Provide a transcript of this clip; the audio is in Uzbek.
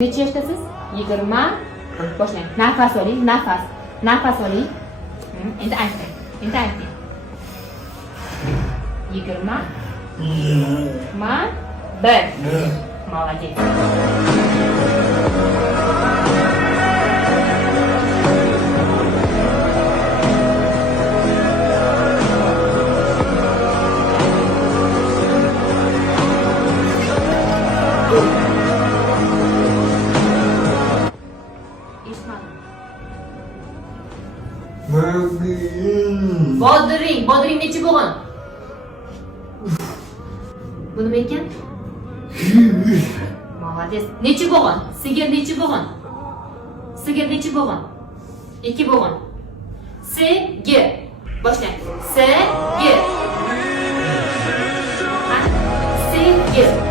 Necha yoshdasiz? 20. Boshlang. Nafas oling, nafas. Nafas oling. Endi ayting. Endi ayting. 20. 1. Молодец. Bodring nechi bo'lgan? Bu nima ekan? Молодец. Nechi bo'lgan? Sigir nechi bo'lgan? Sigir nechi bo'lgan? 2 bo'lgan. Sigir. Boshlang. Sigir. Sigir.